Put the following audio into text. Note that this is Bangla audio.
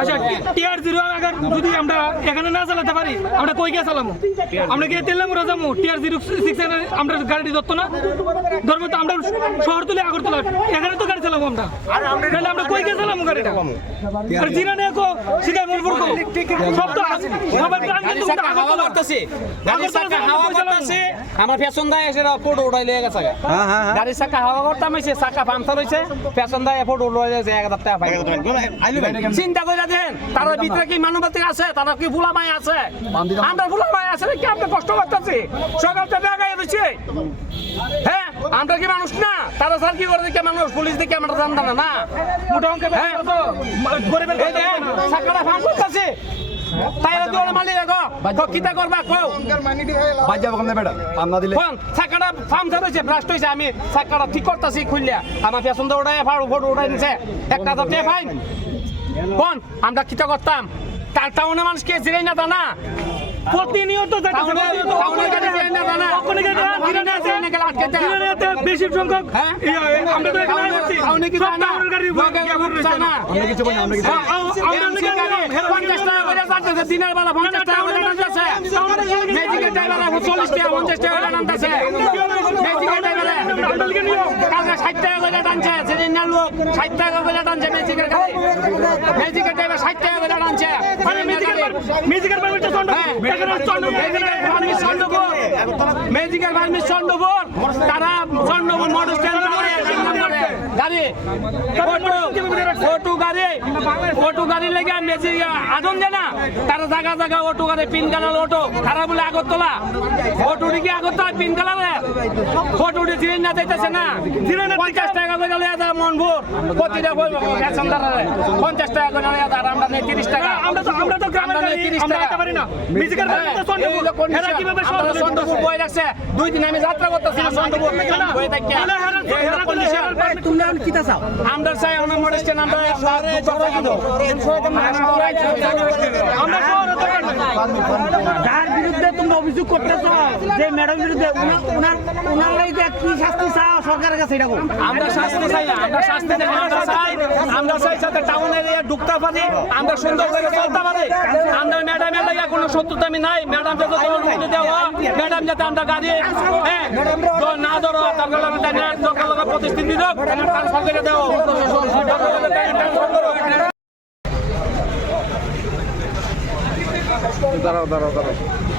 আচ্ছা টিআর 0 আগার যদি আমরা এখানে না চালাতে পারি আমরা কই গিয়ে চালামু আমরা কি তেলামুরা যাবো টিআর 06 এর আমরা গাড়ি ধরতো না ধরবো তো আমরা শহরতলি আগরতলা এখানে তো গাড়ি চালাবো আমরা তাহলে আমরা কই গিয়ে চালামু গাড়িটা আর জিরানে কো সিধা মনপুর কো সব তো সবার প্ল্যান কিন্তু হাওয়া করতেছে গাড়ির চাকা হাওয়া করতেছে আমার পেছন দায় এসে ফটো উঠাই লয়ে গেছে গাড়ির চাকা হাওয়া করতাম এসে চাকা পাংচার হইছে পেছন দায় ফটো উঠাই লয়ে 1000 টাকা পাই চিন্তা কইরা দেন তার ভিতরে কি মানবতাই আছে তারা কি ফুলামাই আছে আমরা ফুলামাই আছে কি আমরা কষ্ট করতেছি সকাল থেকে আগায় রইছে হ্যাঁ আমরা কি মানুষ না তারা স্যার কি করে দেখে মানুষ পুলিশ দেখে আমরা জানতাম না মোটা অঙ্কে তো গরিবের চাকাটা ভাঙ করতেছে তাইরা তো মালিক গো কিটা করবা কও বাজ যাব কেমনে বেটা পান্না দিলে কোন চাকাটা পাংচার হইছে ব্লাস্ট হইছে আমি চাকাটা ঠিক করতেছি খুললিয়া আমার পেছন দিয়ে উড়াই ফটো উড়াই নিছে একটা তো তে ফাইন কোন আমরা কিটা করতাম তার টাউনে মানুষ কে জিরাই না তা না প্রতিনিয়ত টাউনে গাড়ি জিরাই না তা না বেশি সংখ্যক আমরা তো এখানে আছি টাউনে কি সব টাউনের গাড়ি না আমরা কিছু কই না আমরা কিছু আমরা 50 টাকা করে যাচ্ছে দিনের বেলা 50 টাকা করে যাচ্ছে ম্যাজিকের ড্রাইভার 40 টাকা 50 টাকা করে নামতেছে ম্যাজিকের ড্রাইভার কালকে 60 টাকা করে টানছে সেদিন লোক 60 টাকা করে টানছে ম্যাজিকের গাড়ি ম্যাজিকের ড্রাইভার 60 টাকা করে টানছে মিউজিকের পারমিট চন্ড ম্যাজিকের পারমিট চন্ডপুর তারা চন্ডপুর মোটর স্ট্যান্ড গাড়ি অটো গাড়ি লেগে ম্যাজিক আদন যায় না তারা জায়গা জায়গা অটো গাড়ি পিন কালার অটো তারা বলে আগরতলা অটো দিকে আগরতলা পিন কালারে অটো দিয়ে জিরে না যাইতেছে না 50 টাকা করে লয়ে যায় মনপুর প্রতিটা প্যাসেঞ্জারে 50 টাকা করে লয়ে যায় আমরা নেই 30 টাকা আমরা তো গ্রামের গাড়ি 30 টাকা আমরা পারি না মিউজিকের পারমিট চন্ড এরা কিভাবে চন্ডপুর বই রাখছে 2 দিন আমি যাত্রা করতেছি চন্ডপুর বই থাকি তোমরা কি চাও আমরা চাই আমরা মোটর স্ট্যান্ড আমরা আমরা যার বিরুদ্ধে তোমরা অভিযোগ করতেছ যে ম্যাডাম বিরুদ্ধে উনার লাইতে কি শাস্তি চাও সরকারের কাছে এটা আমরা শাস্তি চাই না আমরা শাস্তি চাই আমরা চাই যাতে টাউন এরিয়া ঢুকতে পারি আমরা সুন্দর করে চলতে পারি আমরা ম্যাডামের লাগে কোনো শত্রুতা আমি নাই ম্যাডাম যাতে অনুমতি দেওয়া ম্যাডাম যাতে আমরা গাড়ি না ধরো তারপরে প্রতিষ্ঠিত দিও ট্রান্সফার করে দেও দাঁড়াও